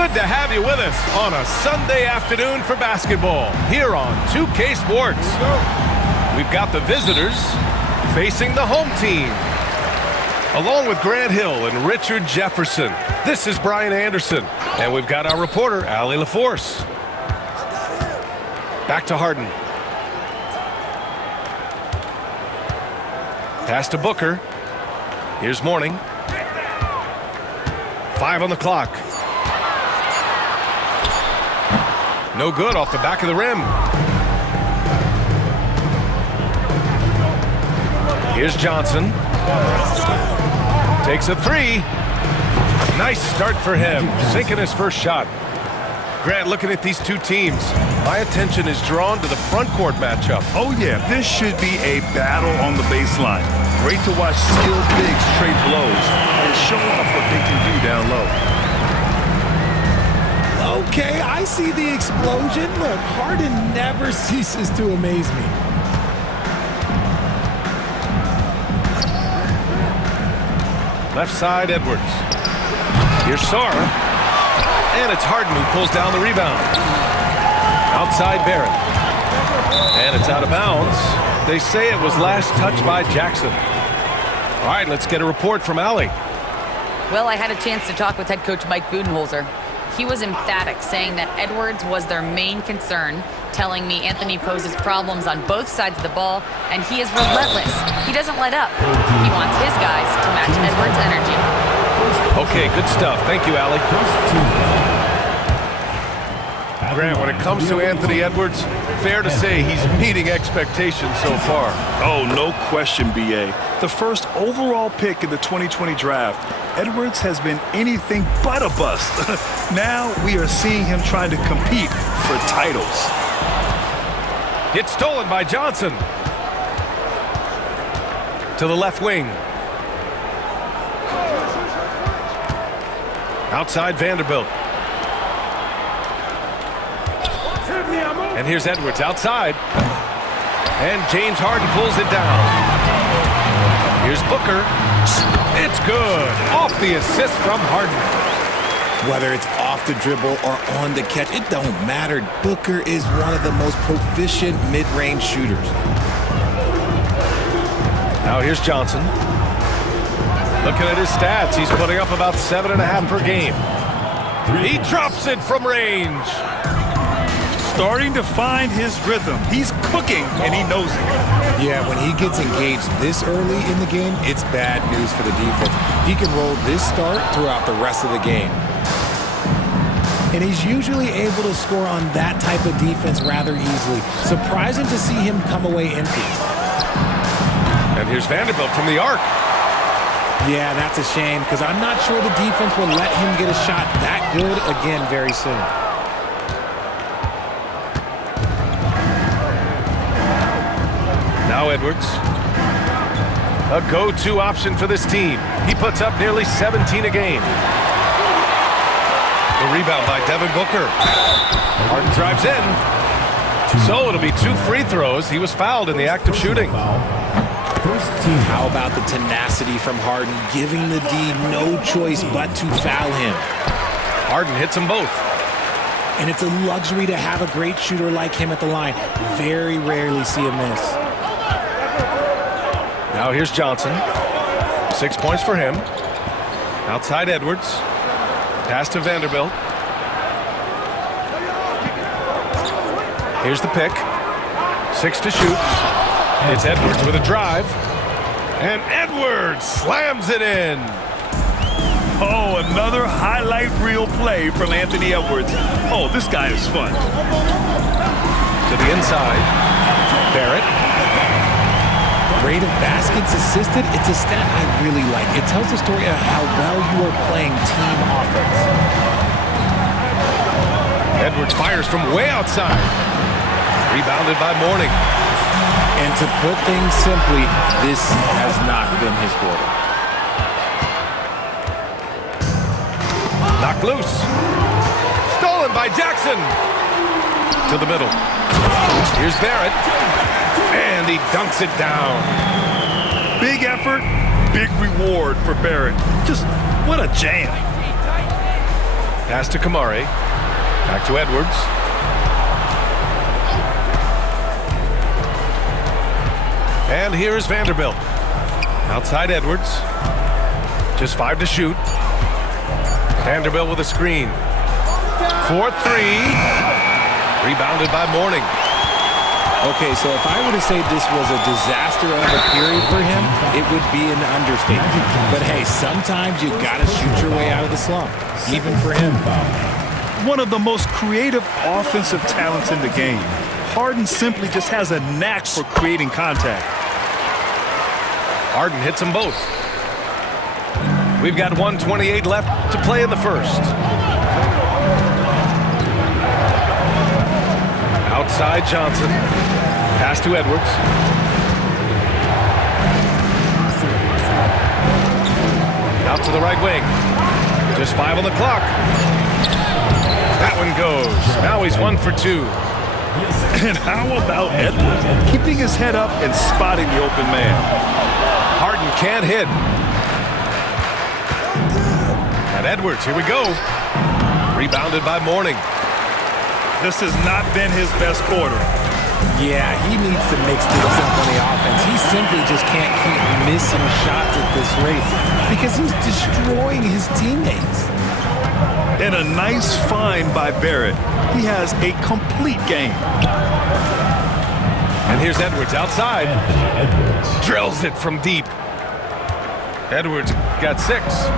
Good to have you with us on a Sunday afternoon for basketball here on 2K Sports. We've got the visitors facing the home team. Along with Grant Hill and Richard Jefferson, this is Brian Anderson. And we've got our reporter, Allie LaForce. Back to Harden. Pass to Booker. Here's Mourning. 5 on the clock. No good off the back of the rim. Here's Johnson. Takes a three. Nice start for him, sinking his first shot. Grant, looking at these two teams, my attention is drawn to the front court matchup. Oh yeah, this should be a battle on the baseline. Great to watch skilled bigs trade blows and show off what they can do down low. Okay, I see the explosion. Look, Harden never ceases to amaze me. Left side, Edwards. Here's Sarr. And it's Harden who pulls down the rebound. Outside Barrett. And it's out of bounds. They say it was last touched by Jackson. All right, let's get a report from Allie. Well, I had a chance to talk with head coach Mike Budenholzer. He was emphatic, saying that Edwards was their main concern, telling me Anthony poses problems on both sides of the ball, and he is relentless. He doesn't let up. He wants his guys to match Edwards' energy. Okay, good stuff. Thank you, Allie. Grant, when it comes to Anthony Edwards, fair to say he's meeting expectations so far. Oh, no question, B.A. The first overall pick in the 2020 draft, Edwards has been anything but a bust. Now we are seeing him trying to compete for titles. It's stolen by Johnson. To the left wing. Outside Vanderbilt. And here's Edwards outside. And James Harden pulls it down. Here's Booker. It's good. Off the assist from Harden. Whether it's off the dribble or on the catch, it don't matter. Booker is one of the most proficient mid-range shooters. Now here's Johnson. Looking at his stats, he's putting up about 7.5 per game. He drops it from range. Starting to find his rhythm. He's cooking, and he knows it. Yeah, when he gets engaged this early in the game, it's bad news for the defense. He can roll this start throughout the rest of the game. And he's usually able to score on that type of defense rather easily. Surprising to see him come away empty. And here's Vanderbilt from the arc. Yeah, that's a shame, because I'm not sure the defense will let him get a shot that good again very soon. Now Edwards. A go-to option for this team. He puts up nearly 17 a game. The rebound by Devin Booker. Harden drives in. So it'll be 2 free throws. He was fouled in the act of shooting. How about the tenacity from Harden, giving the D no choice but to foul him? Harden hits them both. And it's a luxury to have a great shooter like him at the line. Very rarely see a miss. Now here's Johnson. 6 points for him. Outside Edwards. Pass to Vanderbilt. Here's the pick. 6 to shoot. It's Edwards with a drive. And Edwards slams it in. Oh, another highlight reel play from Anthony Edwards. Oh, this guy is fun. To the inside. Barrett. Rate of baskets assisted, it's a stat I really like. It tells the story of how well you are playing team offense. Edwards fires from way outside. Rebounded by Mourning. And to put things simply, this has not been his quarter. Knocked loose. Stolen by Jackson. To the middle. Here's Barrett. And he dunks it down. Big effort, big reward for Barrett. Just what a jam. Pass to Kamari. Back to Edwards. And here's Vanderbilt. Outside Edwards. Just 5 to shoot. Vanderbilt with a screen. 4-3. Rebounded by Mourning. Okay, so if I were to say this was a disaster of a period for him, it would be an understatement. But hey, sometimes you gotta shoot your way out of the slump, even for him. One of the most creative offensive talents in the game. Harden simply just has a knack for creating contact. Harden hits them both. We've got 1:28 left to play in the first. Outside Johnson. Pass to Edwards. Out to the right wing. Just 5 on the clock. That one goes. Now he's 1 for 2. And how about Edwards? Keeping his head up and spotting the open man. Harden can't hit. And Edwards, here we go. Rebounded by Mourning. This has not been his best quarter. Yeah, he needs to mix things up on the offense. He simply just can't keep missing shots at this rate because he's destroying his teammates. And a nice find by Barrett. He has a complete game. And here's Edwards outside. Drills it from deep. Edwards got 6.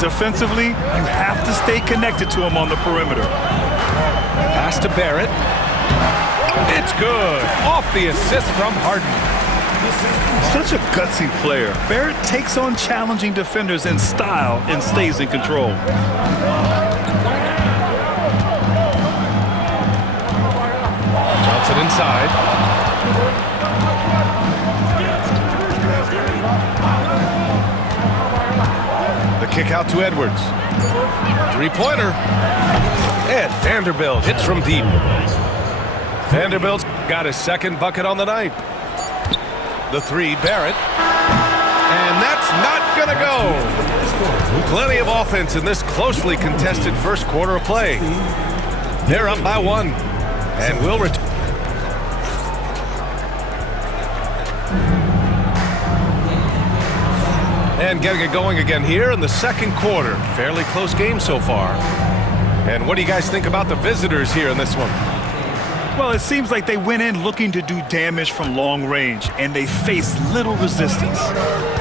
Defensively, you have to stay connected to him on the perimeter. Pass to Barrett. It's good. Off the assist from Harden. Such a gutsy player. Barrett takes on challenging defenders in style and stays in control. Johnson inside. The kick out to Edwards. 3-pointer. And Vanderbilt hits from deep. Vanderbilt's got his second bucket on the night. The 3, Barrett. And that's not going to go. Plenty of offense in this closely contested first quarter of play. They're up by 1. And will return. And getting it going again here in the second quarter. Fairly close game so far. And what do you guys think about the visitors here in this one? Well, it seems like they went in looking to do damage from long range, and they faced little resistance.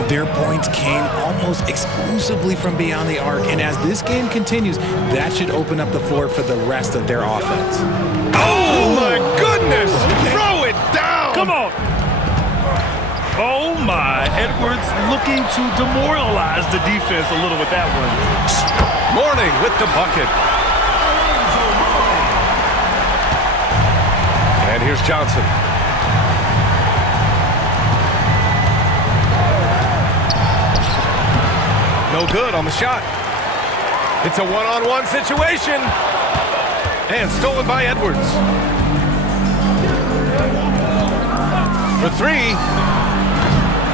Their points came almost exclusively from beyond the arc, and as this game continues, that should open up the floor for the rest of their offense. Oh, my goodness! Throw it down! Come on! Oh, my. Edwards looking to demoralize the defense a little with that one. Mourning with the bucket. And here's Johnson. No good on the shot. It's a one-on-one situation. And stolen by Edwards. For 3.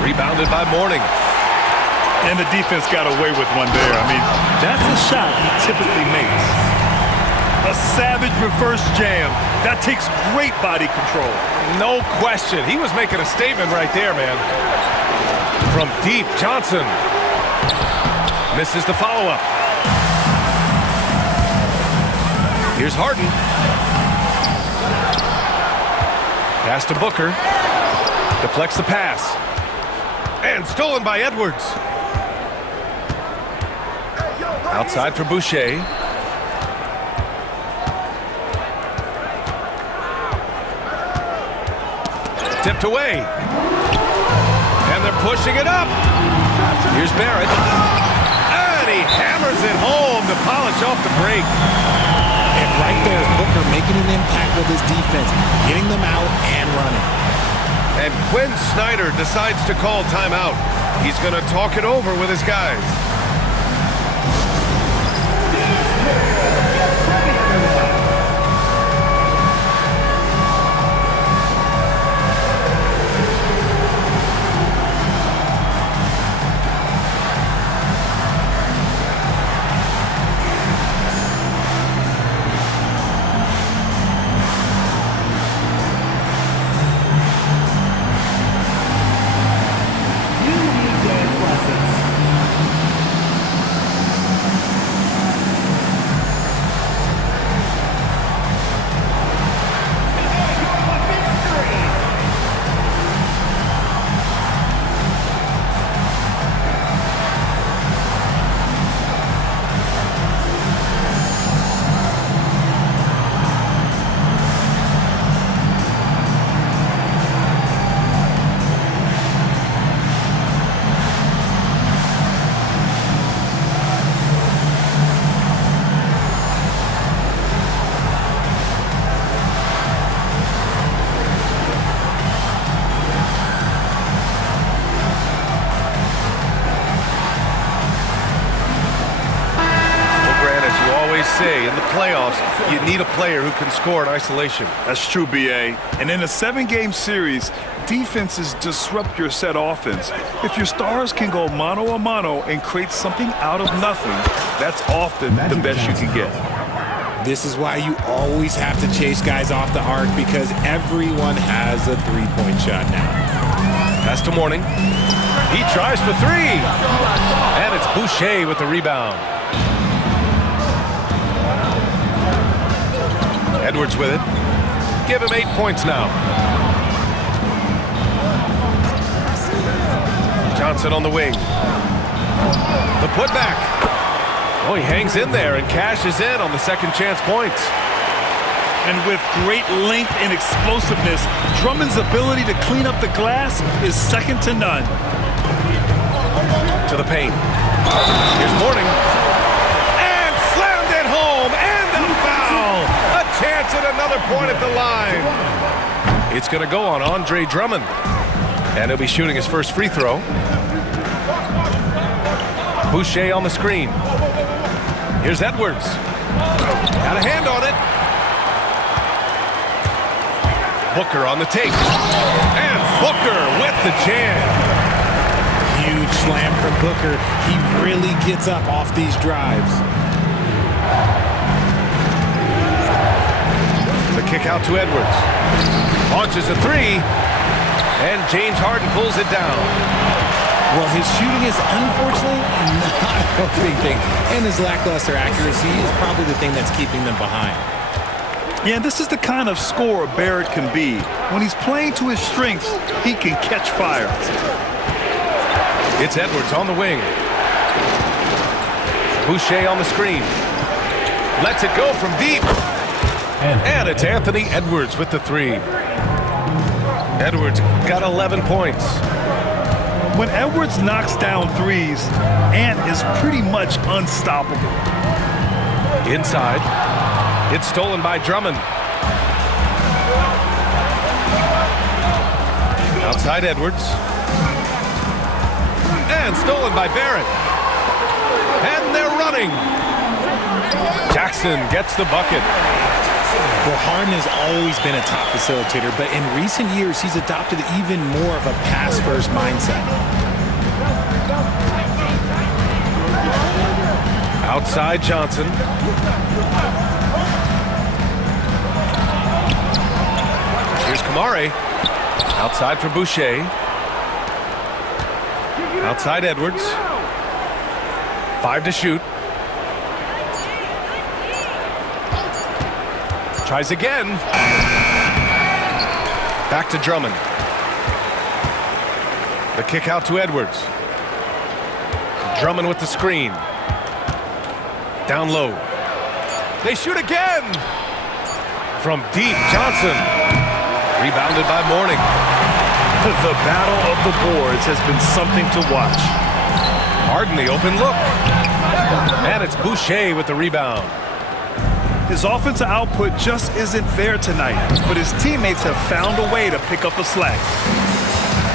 Rebounded by Mourning. And the defense got away with one there. I mean, that's a shot he typically makes. A savage reverse jam. That takes great body control. No question. He was making a statement right there, man. From deep, Johnson. Misses the follow-up. Here's Harden. Pass to Booker. Deflects the pass. And stolen by Edwards. Outside for Boucher. Tipped away. And they're pushing it up. Here's Barrett. And he hammers it home to polish off the break. And right there, Booker making an impact with his defense, getting them out and running. And Quinn Snyder decides to call timeout. He's going to talk it over with his guys. say, in the playoffs, you need a player who can score in isolation. That's true, B.A. And in a 7-game series, defenses disrupt your set offense. If your stars can go mano-a-mano and create something out of nothing, that's often the best you can get. This is why you always have to chase guys off the arc, because everyone has a three-point shot now. Pass to Mourning. He tries for three. And it's Boucher with the rebound. Edwards with it. Give him 8 points now. Johnson on the wing. The putback. Oh, he hangs in there and cashes in on the second chance points. And with great length and explosiveness, Drummond's ability to clean up the glass is second to none. To the paint. Here's Mourning. And slammed it home. And a foul. A chance at another point at the line. It's going to go on Andre Drummond. And he'll be shooting his first free throw. Boucher on the screen. Here's Edwards. Got a hand on it. Booker on the take. And Booker with the jam. Huge slam from Booker. He really gets up off these drives. The kick out to Edwards. Launches a three. And James Harden pulls it down. Well, his shooting is unfortunately not helping thing. And his lackluster accuracy is probably the thing that's keeping them behind. Yeah, this is the kind of scorer Barrett can be. When he's playing to his strengths, he can catch fire. It's Edwards on the wing. Boucher on the screen. Lets it go from deep. And it's Anthony Edwards with the three. Edwards got 11 points. When Edwards knocks down threes, Ant is pretty much unstoppable. Inside. It's stolen by Drummond. Outside Edwards. And stolen by Barrett. And they're running. Jackson gets the bucket. Well, Harden has always been a top facilitator, but in recent years, he's adopted even more of a pass-first mindset. Outside Johnson. Here's Kamari. Outside for Boucher. Outside Edwards. 5 to shoot. Tries again. Back to Drummond. The kick out to Edwards. Drummond with the screen. Down low. They shoot again. From deep, Johnson. Rebounded by Mourning. The battle of the boards has been something to watch. Harden the open look. And it's Boucher with the rebound. His offensive output just isn't there tonight, but his teammates have found a way to pick up the slack.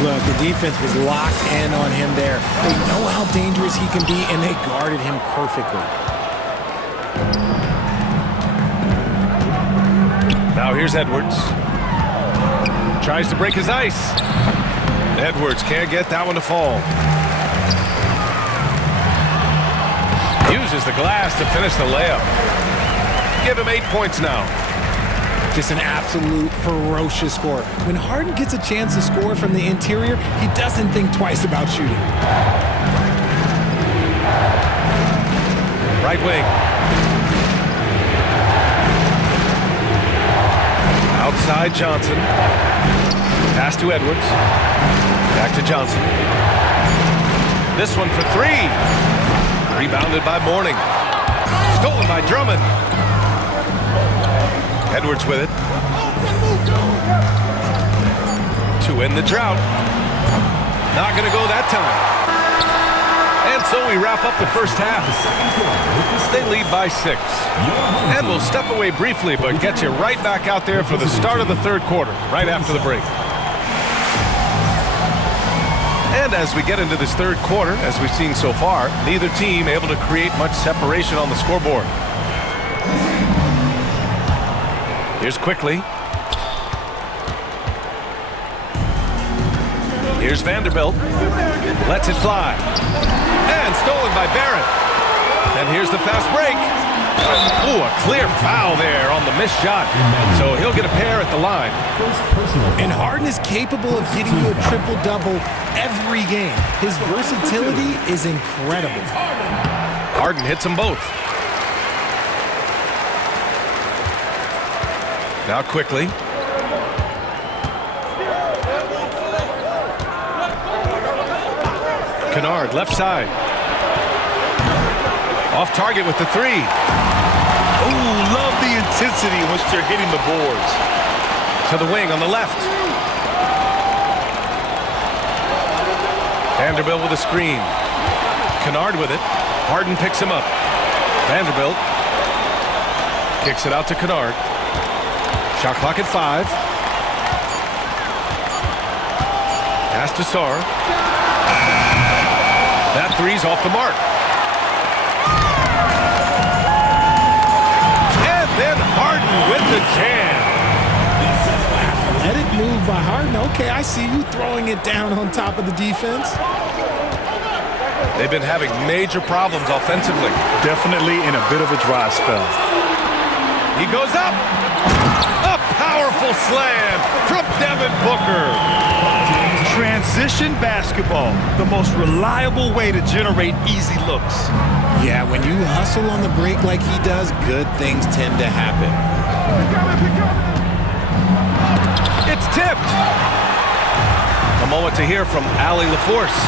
Look, the defense was locked in on him there. They know how dangerous he can be, and they guarded him perfectly. Now here's Edwards. Tries to break his ice. Edwards can't get that one to fall. Uses the glass to finish the layup. Give him 8 points now. Just an absolute ferocious score. When Harden gets a chance to score from the interior, he doesn't think twice about shooting. Right wing. Outside Johnson. Pass to Edwards. Back to Johnson. This one for three. Rebounded by Mourning. Stolen by Drummond. Edwards with it. To end the drought. Not going to go that time. And so we wrap up the first half. They lead by 6. And we'll step away briefly, but get you right back out there for the start of the third quarter, right after the break. And as we get into this third quarter, as we've seen so far, neither team able to create much separation on the scoreboard. Here's Quickly. Here's Vanderbilt. Lets it fly. And stolen by Barrett. And here's the fast break. Ooh, a clear foul there on the missed shot. So he'll get a pair at the line. And Harden is capable of getting you a triple-double every game. His versatility is incredible. Harden hits them both. Now Quickly. Kennard, left side. Off target with the three. Ooh, love the intensity in which they're hitting the boards. To the wing on the left. Vanderbilt with a screen. Kennard with it. Harden picks him up. Vanderbilt kicks it out to Kennard. Shot clock at 5. Pass to Sarr. That three's off the mark. And then Harden with the jam. Let it move by Harden. Okay, I see you throwing it down on top of the defense. They've been having major problems offensively. Definitely in a bit of a dry spell. He goes up. A powerful slam from Devin Booker. Transition basketball, the most reliable way to generate easy looks. Yeah, when you hustle on the break like he does, good things tend to happen. It's tipped. A moment to hear from Allie LaForce.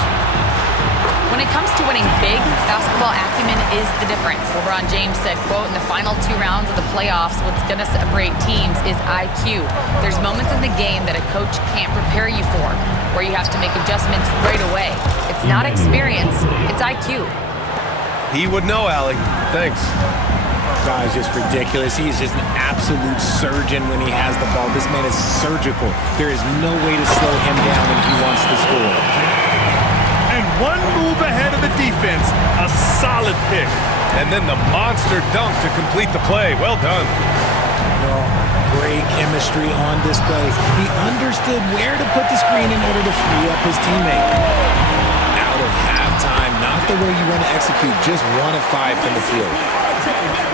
When it comes to winning big, basketball acumen is the difference. LeBron James said, quote, in the final 2 rounds of the playoffs, what's going to separate teams is IQ. There's moments in the game that a coach can't prepare you for, where you have to make adjustments right away. It's not experience, it's IQ. He would know, Allie. Thanks. Guy's just ridiculous. He's just an absolute surgeon when he has the ball. This man is surgical. There is no way to slow him down when he wants to score. And one move ahead of the defense, a solid pick. And then the monster dunk to complete the play. Well done. Well, great chemistry on display. He understood where to put the screen in order to free up his teammate. Out of halftime, not the way you want to execute, just 1 of 5 from the field.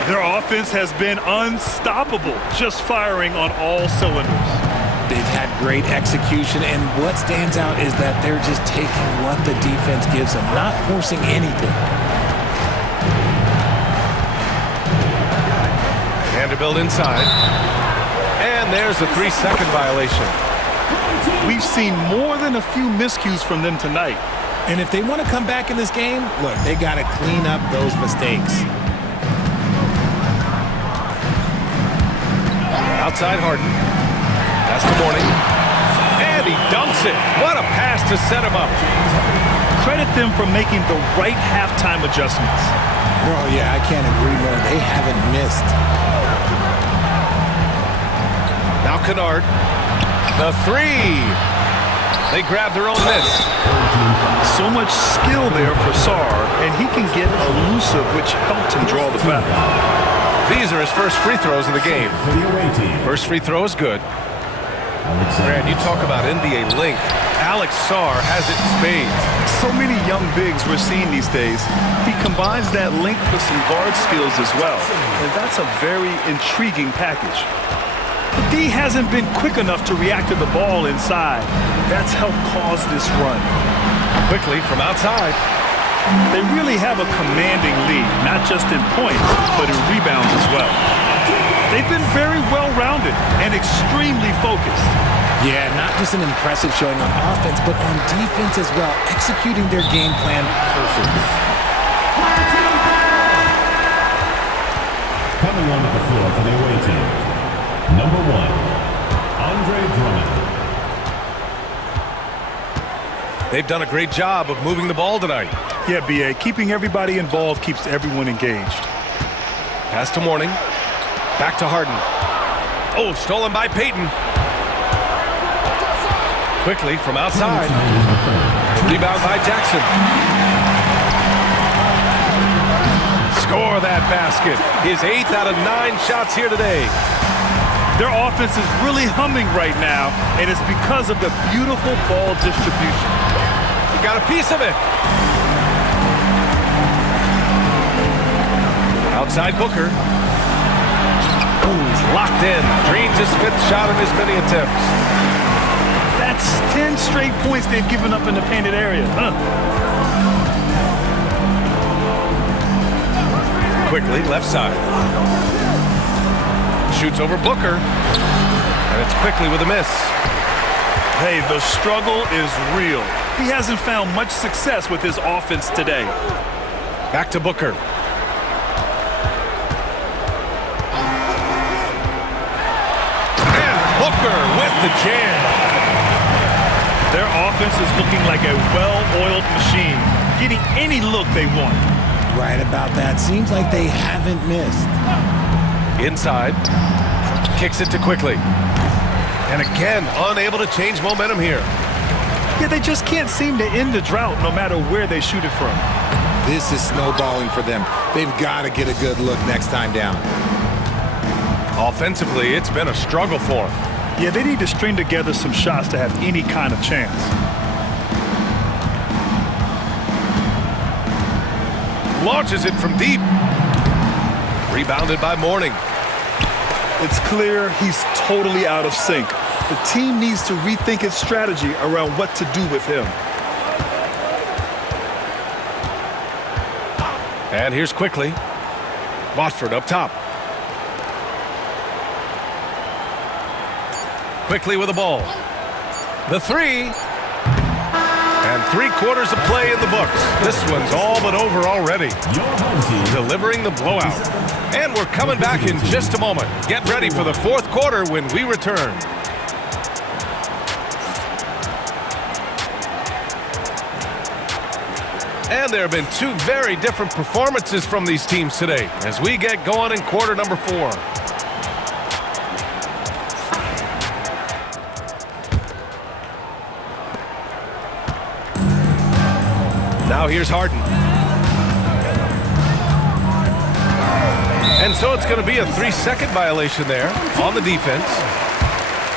Their offense has been unstoppable, just firing on all cylinders. They've had great execution, and what stands out is that they're just taking what the defense gives them, not forcing anything. Vanderbilt inside. And there's a 3-second violation. We've seen more than a few miscues from them tonight. And if they want to come back in this game, look, they got to clean up those mistakes. Outside Harden. Pass to Mourning. And he dunks it. What a pass to set him up. Credit them for making the right halftime adjustments. Oh, yeah, I can't agree more. They haven't missed. Now Kennard. The 3. They grab their own miss. So much skill there for Sarr, and he can get elusive, which helped him draw the foul. These are his first free throws of the game. First free throw is good. Brad, you talk about NBA length. Alex Sarr has it in spades. So many young bigs we're seeing these days. He combines that length with some guard skills as well, and that's a very intriguing package. But D hasn't been quick enough to react to the ball inside. That's helped cause this run. Quickly from outside. They really have a commanding lead, not just in points, but in rebounds as well. They've been very well-rounded and extremely focused. Yeah, not just an impressive showing on offense, but on defense as well, executing their game plan perfectly. Coming onto the floor for the away team, number 1, Andre Drummond. They've done a great job of moving the ball tonight. Yeah, B.A., keeping everybody involved keeps everyone engaged. Pass to Mourning. Back to Harden. Oh, stolen by Payton. Quickly from outside. Rebound by Jackson. Score that that basket. His 8th out of 9 shots here today. Their offense is really humming right now, and it's because of the beautiful ball distribution. He got a piece of it. Outside Booker. He's locked in. Drains his 5th shot in his many attempts. That's 10 straight points they've given up in the painted area. Quickly, left side. Shoots over Booker. And it's quickly with a miss. Hey, the struggle is real. He hasn't found much success with his offense today. Back to Booker. And Booker with the jam. Their offense is looking like a well-oiled machine, getting any look they want. Right about that. Seems like they haven't missed. Inside. Kicks it to Quickly. And again, unable to change momentum here. Yeah, they just can't seem to end the drought no matter where they shoot it from. This is snowballing for them. They've got to get a good look next time down. Offensively, it's been a struggle for them. Yeah, they need to string together some shots to have any kind of chance. Launches it from deep. Rebounded by Mourning. It's clear he's totally out of sync. The team needs to rethink its strategy around what to do with him. And here's Quickly. Watford up top. Quickly with the ball. The 3. And 3/4 of play in the books. This one's all but over already. Delivering the blowout. And we're coming back in just a moment. Get ready for the 4th quarter when we return. And there have been 2 very different performances from these teams today as we get going in quarter number 4. Now here's Harden. And so it's going to be a 3-second violation there on the defense.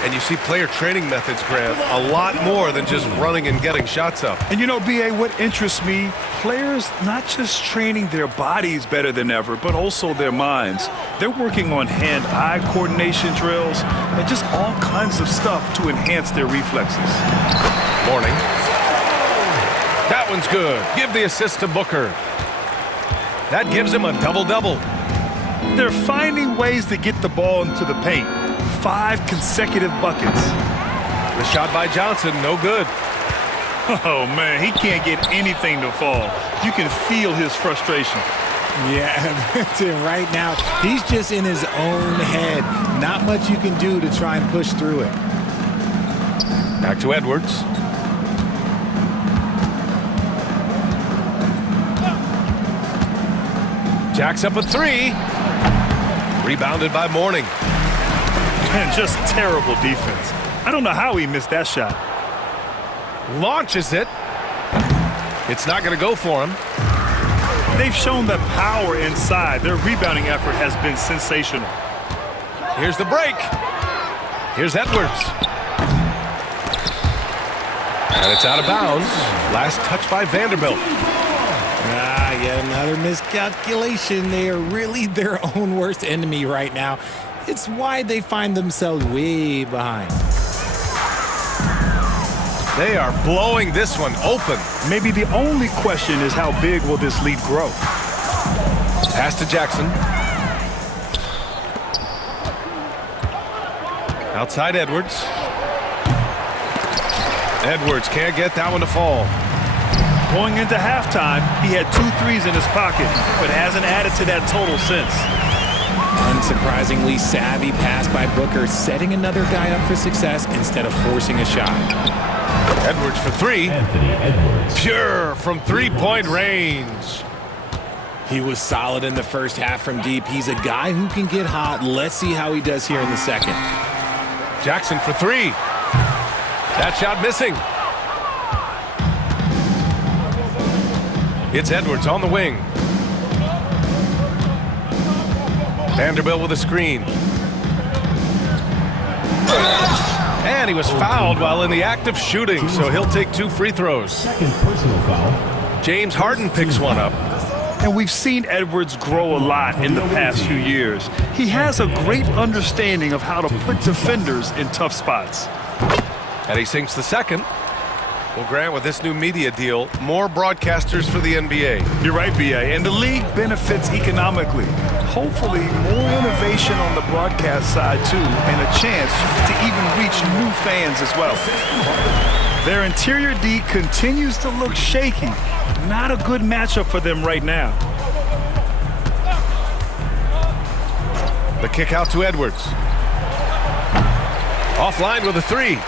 And you see player training methods, Grant, a lot more than just running and getting shots up. And you know, B.A., what interests me, players not just training their bodies better than ever, but also their minds. They're working on hand-eye coordination drills and just all kinds of stuff to enhance their reflexes. Mourning. That one's good. Give the assist to Booker. That gives him a double-double. They're finding ways to get the ball into the paint. 5 consecutive buckets. The shot by Johnson, no good. Oh, man, he can't get anything to fall. You can feel his frustration. Yeah, right now, he's just in his own head. Not much you can do to try and push through it. Back to Edwards. Jacks up a 3. Rebounded by Mourning. And just terrible defense. I don't know how he missed that shot. Launches it. It's not going to go for him. They've shown that power inside. Their rebounding effort has been sensational. Here's the break. Here's Edwards. And it's out of bounds. Last touch by Vanderbilt. Yet another miscalculation. They are really their own worst enemy right now. It's why they find themselves way behind. They are blowing this one open. Maybe the only question is how big will this lead grow? Pass to Jackson. Outside Edwards. Edwards can't get that one to fall. Going into halftime, he had 2 threes in his pocket, but hasn't added to that total since. Unsurprisingly savvy pass by Booker, setting another guy up for success instead of forcing a shot. Edwards for 3. Anthony Edwards. Pure from 3-point range. He was solid in the first half from deep. He's a guy who can get hot. Let's see how he does here in the second. Jackson for 3. That shot missing. It's Edwards on the wing. Vanderbilt with a screen. And he was fouled while in the act of shooting, so he'll take 2 free throws. Second personal foul. James Harden picks one up. And we've seen Edwards grow a lot in the past few years. He has a great understanding of how to put defenders in tough spots. And he sinks the second. Well, Grant, with this new media deal, more broadcasters for the NBA. You're right, B.A., and the league benefits economically. Hopefully, more innovation on the broadcast side, too, and a chance to even reach new fans as well. Their interior D continues to look shaky. Not a good matchup for them right now. The kick out to Edwards. Offline with a 3.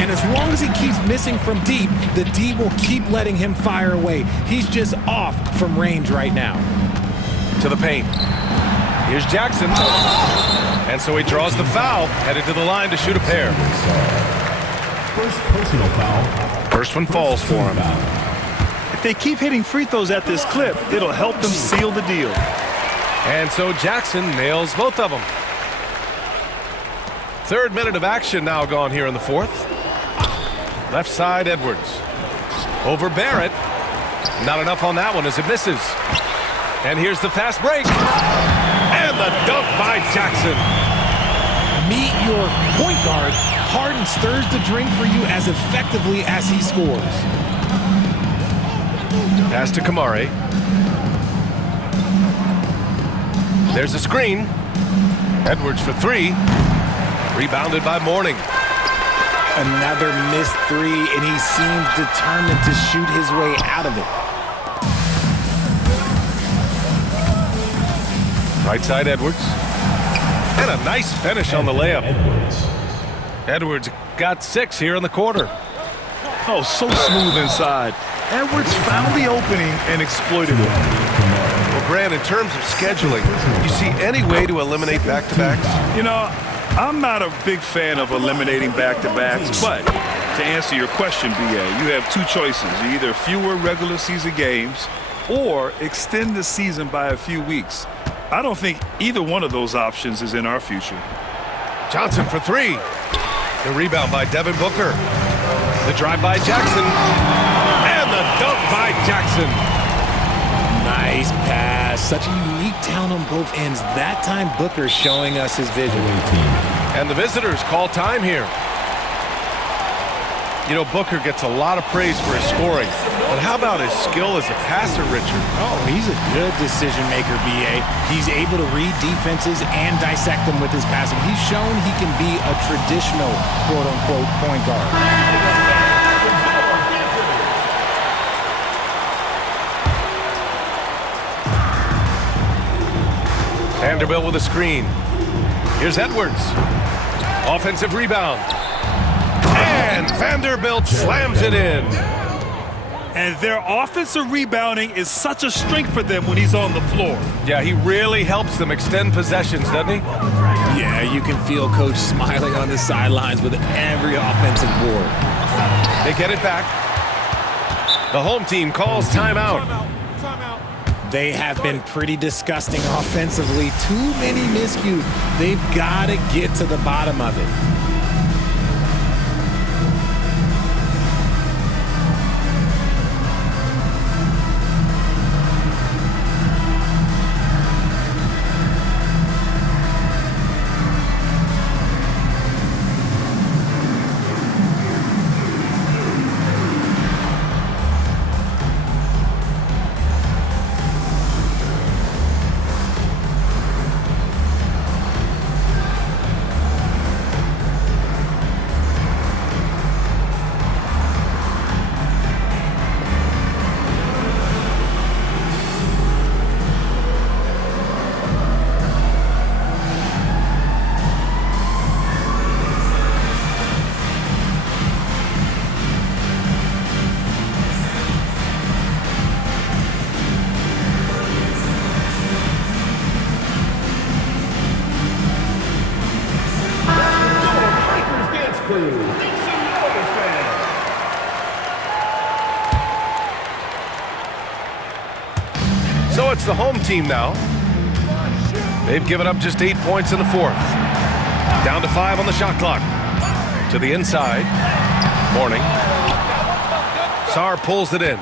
And as long as he keeps missing from deep, the D will keep letting him fire away. He's just off from range right now. To the paint. Here's Jackson. And so he draws the foul, headed to the line to shoot a pair. First personal foul. First one falls for him. If they keep hitting free throws at this clip, it'll help them seal the deal. And so Jackson nails both of them. 3rd minute of action now gone here in the 4th. Left side, Edwards. Over Barrett. Not enough on that one as it misses. And here's the fast break. And the dunk by Jackson. Meet your point guard. Harden stirs the drink for you as effectively as he scores. Pass to Kamari. There's a screen. Edwards for 3. Rebounded by Mourning. Another missed 3, and he seems determined to shoot his way out of it. Right side, Edwards. And a nice finish on the layup. Edwards got 6 here in the quarter. Oh, so smooth inside. Edwards found the opening and exploited it. Well, Grant, in terms of scheduling, you see any way to eliminate back-to-backs? You know, I'm not a big fan of eliminating back-to-backs, but to answer your question, B.A., you have 2 choices. Either fewer regular season games or extend the season by a few weeks. I don't think either one of those options is in our future. Johnson for 3. The rebound by Devin Booker. The drive by Jackson. And the dunk by Jackson. Nice pass. Such a unique talent on both ends. That time, Booker showing us his vision. And the visitors call time here. You know, Booker gets a lot of praise for his scoring. But how about his skill as a passer, Richard? Oh, he's a good decision maker, B.A. He's able to read defenses and dissect them with his passing. He's shown he can be a traditional, quote-unquote, point guard. Vanderbilt with a screen. Here's Edwards. Offensive rebound. And Vanderbilt slams it in. And their offensive rebounding is such a strength for them when he's on the floor. Yeah, he really helps them extend possessions, doesn't he? Yeah, you can feel Coach smiling on the sidelines with every offensive board. They get it back. The home team calls timeout. They have been pretty disgusting offensively. Too many miscues. They've got to get to the bottom of it. So it's the home team now. They've given up just 8 points in the fourth. Down to 5 on the shot clock. To the inside. Mourning. Sarr pulls it in.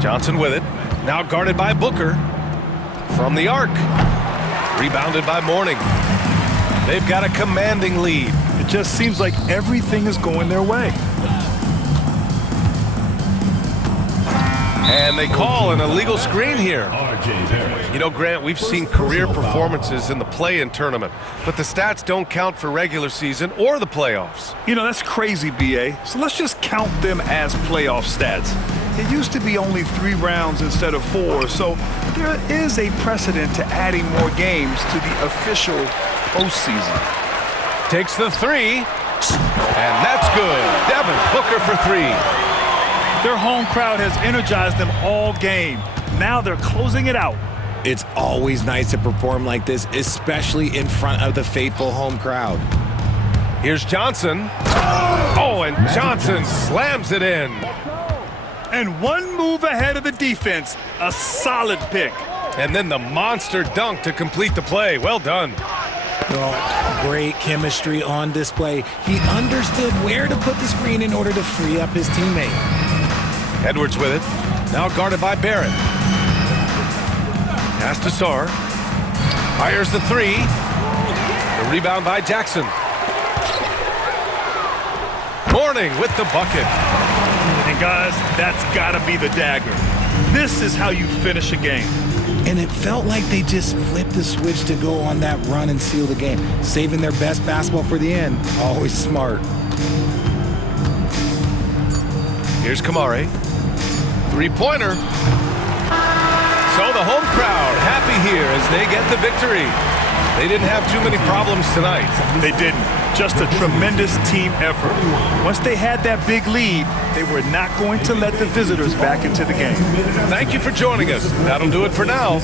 Johnson with it. Now guarded by Booker. From the arc. Rebounded by Mourning. They've got a commanding lead. It just seems like everything is going their way. And they call an illegal screen here. R.J. Barrett. You know, Grant, we've seen career performances in the play-in tournament, but the stats don't count for regular season or the playoffs. You know, that's crazy, B.A. So let's just count them as playoff stats. It used to be only 3 rounds instead of 4, so there is a precedent to adding more games to the official postseason. Takes the 3, and that's good. Devin Booker for 3. Their home crowd has energized them all game. Now they're closing it out. It's always nice to perform like this, especially in front of the faithful home crowd. Here's Johnson. Oh, and Johnson slams it in. And one move ahead of the defense. A solid pick. And then the monster dunk to complete the play. Well done. Well, great chemistry on display. He understood where to put the screen in order to free up his teammate. Edwards with it. Now guarded by Barrett. Pass to Sarr. Fires the 3. The rebound by Jackson. Mourning with the bucket. And guys, that's got to be the dagger. This is how you finish a game. And it felt like they just flipped the switch to go on that run and seal the game. Saving their best basketball for the end. Always smart. Here's Kamare. 3-pointer. So the home crowd happy here as they get the victory. They didn't have too many problems tonight. They didn't. Just a tremendous team effort. Once they had that big lead, they were not going to let the visitors back into the game. Thank you for joining us. That'll do it for now.